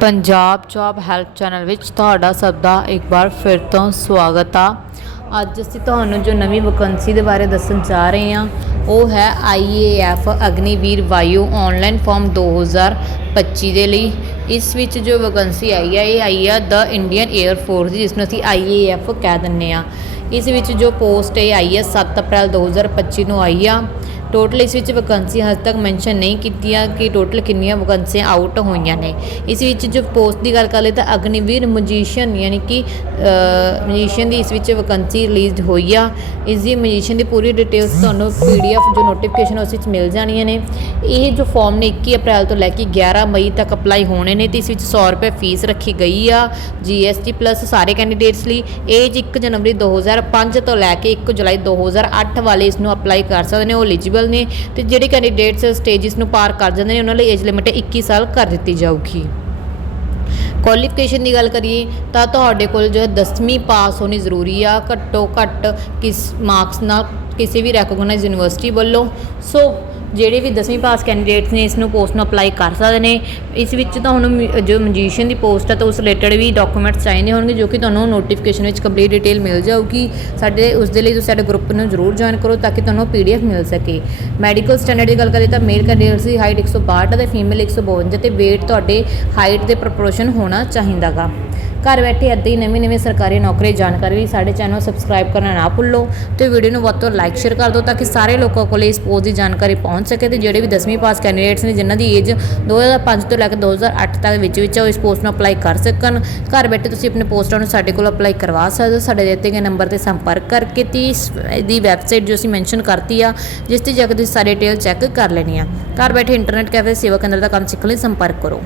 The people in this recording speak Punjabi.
ਪੰਜਾਬ ਜੌਬ ਹੈਲਪ ਚੈਨਲ ਵਿੱਚ ਤੁਹਾਡਾ ਸਭ ਦਾ ਇੱਕ ਵਾਰ ਫਿਰ ਤੋਂ ਸਵਾਗਤ ਆ। ਅੱਜ ਅਸੀਂ ਤੁਹਾਨੂੰ ਜੋ ਨਵੀਂ ਵੈਕੰਸੀ ਦੇ ਬਾਰੇ ਦੱਸਣ ਜਾ ਰਹੇ ਹਾਂ, ਉਹ ਹੈ ਆਈਏਐਫ ਅਗਨੀਵੀਰ ਵਾਯੂ ਆਨਲਾਈਨ ਫਾਰਮ 2025 ਦੇ ਲਈ। ਇਸ ਵਿੱਚ ਜੋ ਵੈਕੰਸੀ ਆਈ ਹੈ, ਇਹ ਆਈ ਹੈ ਦ ਇੰਡੀਅਨ 에ਅਰ ਫੋਰਸ ਜਿਸ ਨੂੰ ਅਸੀਂ ਆਈਏਐਫ ਕਹਿ ਦਿੰਦੇ ਆ ਇਸ ਵਿੱਚ ਜੋ ਪੋਸਟ ਇਹ ਆਈ ਹੈ 7 ਅਪ੍ਰੈਲ 2025 ਨੂੰ ਆਈ ਆ। ਟੋਟਲ ਇਸ ਵਿੱਚ ਵੈਕੈਂਸੀ ਹਜੇ ਤੱਕ ਮੈਂਸ਼ਨ ਨਹੀਂ ਕੀਤੀਆਂ ਕਿ ਟੋਟਲ ਕਿੰਨੀਆਂ ਵੈਕੰਸੀਆਂ ਆਊਟ ਹੋਈਆਂ ਨੇ। ਇਸ ਵਿੱਚ ਜੋ ਪੋਸਟ ਦੀ ਗੱਲ ਕਰ ਲਈ ਤਾਂ ਅਗਨੀਵੀਰ ਮਜੀਸ਼ੀਅਨ ਯਾਨੀ ਕਿ ਮਜੀਸ਼ੀਅਨ ਦੀ ਇਸ ਵਿੱਚ ਵੈਕੈਂਸੀ ਰਿਲੀਜ਼ ਹੋਈ ਆ। ਇਸ ਦੀ ਮਜੀਸ਼ੀਅਨ ਦੀ ਪੂਰੀ ਡਿਟੇਲਸ ਤੁਹਾਨੂੰ ਪੀਡੀਐਫ ਜੋ ਨੋਟੀਫਿਕੇਸ਼ਨ ਉਸ ਵਿੱਚ ਮਿਲ ਜਾਣੀਆਂ ਨੇ। ਇਹ ਜੋ ਫਾਰਮ ਨੇ 21 ਅਪ੍ਰੈਲ ਤੋਂ ਲੈ ਕੇ 11 ਮਈ ਤੱਕ ਅਪਲਾਈ ਹੋਣੇ ਨੇ ਤੇ ਇਸ ਵਿੱਚ 100 ਰੁਪਏ ਫੀਸ ਰੱਖੀ ਗਈ ਆ ਜੀਐਸਟੀ ਪਲੱਸ ਸਾਰੇ ਕੈਂਡੀਡੇਟਸ ਲਈ। ਏਜ 1 ਜਨਵਰੀ 2005 ਤੋਂ ਲੈ ਕੇ 1 ਜੁਲਾਈ 2008 ਵਾਲੇ ਇਸ ਨੂੰ ਅਪਲਾਈ ਕਰ ਸਕਦੇ ਨੇ, ਉਹ ਐਲੀਜੀਬਲ ਨੇ ਤੇ ਜਿਹੜੇ ਕੈਂਡੀਡੇਟਸ ਸਟੇਜਸ ਨੂੰ ਪਾਰ ਕਰ ਜਾਂਦੇ ਨੇ, ਉਹਨਾਂ ਲਈ ਏਜ ਲਿਮਿਟ 21 ਸਾਲ ਕਰ ਦਿੱਤੀ ਜਾਊਗੀ। ਕੁਆਲੀਫਿਕੇਸ਼ਨ ਦੀ ਗੱਲ ਕਰੀਏ ਤਾਂ ਤੁਹਾਡੇ ਕੋਲ ਜੋ ਹੈ 10ਵੀਂ ਪਾਸ ਹੋਣੀ ਜ਼ਰੂਰੀ ਆ, ਘੱਟੋ ਘੱਟ ਕਿਸ ਮਾਰਕਸ ਨਾਲ ਕਿਸੇ ਵੀ ਰੈਕੋਗਨਾਈਜ਼ ਯੂਨੀਵਰਸਿਟੀ ਵੱਲੋਂ। ਸੋ ਜਿਹੜੇ ਵੀ 10ਵੀਂ ਪਾਸ ਕੈਂਡੀਡੇਟਸ ਨੇ ਇਸ ਨੂੰ ਪੋਸਟ ਨੂੰ ਅਪਲਾਈ ਕਰ ਸਕਦੇ ਨੇ। ਇਸ ਵਿੱਚ ਤੁਹਾਨੂੰ ਜੋ ਮਜੀਸ਼ੀਅਨ ਦੀ ਪੋਸਟ ਹੈ ਤਾਂ ਉਸ ਰਿਲੇਟਡ ਵੀ ਡਾਕੂਮੈਂਟਸ ਚਾਹੀਦੇ ਹੋਣਗੇ, ਜੋ ਕਿ ਤੁਹਾਨੂੰ ਨੋਟੀਫਿਕੇਸ਼ਨ ਵਿੱਚ ਕੰਪਲੀਟ ਡਿਟੇਲ ਮਿਲ ਜਾਊਗੀ। ਸਾਡੇ, ਉਸ ਦੇ ਲਈ ਤੁਸੀਂ ਸਾਡੇ ਗਰੁੱਪ ਨੂੰ ਜ਼ਰੂਰ ਜੁਆਇਨ ਕਰੋ, ਤਾਂ ਕਿ ਤੁਹਾਨੂੰ ਪੀਡੀਐਫ ਮਿਲ ਸਕੇ। ਮੈਡੀਕਲ ਸਟੈਂਡਰਡ ਦੀ ਗੱਲ ਕਰੀਏ ਤਾਂ ਮੇਲ ਕੈਂਡੀਡੇਟਸ ਦੀ ਹਾਈਟ 162 ਅਤੇ ਫੀਮੇਲ 152 ਤੇ weight ਤੁਹਾਡੇ ਹਾਈਟ ਦੇ ਪ੍ਰੋਪੋਰਸ਼ਨ ਹੋਣਾ ਚਾਹੀਦਾਗਾ। ਘਰ ਬੈਠੇ ਅੱਧੀ ਨਵੀਂ ਨਵੀਂ ਸਰਕਾਰੀ ਨੌਕਰੀ ਜਾਣਕਾਰੀ ਲਈ ਸਾਡੇ ਚੈਨਲ ਸਬਸਕ੍ਰਾਈਬ ਕਰਨਾ ਨਾ ਭੁੱਲੋ ਤੇ ਵੀਡੀਓ ਨੂੰ ਵੱਧ ਤੋਂ ਲਾਈਕ ਸ਼ੇਅਰ ਕਰ ਦਿਓ ਤਾਂ ਕਿ ਸਾਰੇ ਲੋਕਾਂ ਕੋਲ ਇਸ ਪੋਸਟ ਦੀ ਜਾਣਕਾਰੀ ਪਹੁੰਚ ਸਕੇ ਤੇ ਜਿਹੜੇ ਵੀ 10ਵੀਂ ਪਾਸ ਕੈਂਡੀਡੇਟਸ ਨੇ ਜਿਨ੍ਹਾਂ ਦੀ ਏਜ 2005 ਤੋਂ ਲੈ ਕੇ 2008 ਤੱਕ ਵਿੱਚ ਵਿੱਚ ਉਹ ਇਸ ਪੋਸਟ ਨੂੰ ਅਪਲਾਈ ਕਰ ਸਕਣ। ਘਰ ਬੈਠੇ ਤੁਸੀਂ ਆਪਣੇ ਪੋਸਟਾਂ ਨੂੰ ਸਾਡੇ ਕੋਲ ਅਪਲਾਈ ਕਰਵਾ ਸਕਦੇ ਹੋ। ਸਾਡੇ ਦਿੱਤੇ ਗਏ ਨੰਬਰ ਤੇ ਸੰਪਰਕ ਕਰਕੇ ਤੇ ਇਸ ਦੀ ਵੈਬਸਾਈਟ ਜੋ ਅਸੀਂ ਮੈਂਸ਼ਨ ਕਰਤੀ ਆ, ਜਿਸ ਤੇ ਜਾ ਕੇ ਤੁਸੀਂ ਸਾਰੇ ਡਿਟੇਲ ਚੈੱਕ ਕਰ ਲੈਣੀ ਆ। ਘਰ ਬੈਠੇ ਇੰਟਰਨੈਟ ਕੈਫੇ ਸੇਵਾ ਕੇਂਦਰ ਦਾ ਕੰਮ ਸਿੱਖਣ ਲਈ ਸੰਪਰਕ ਕਰੋ।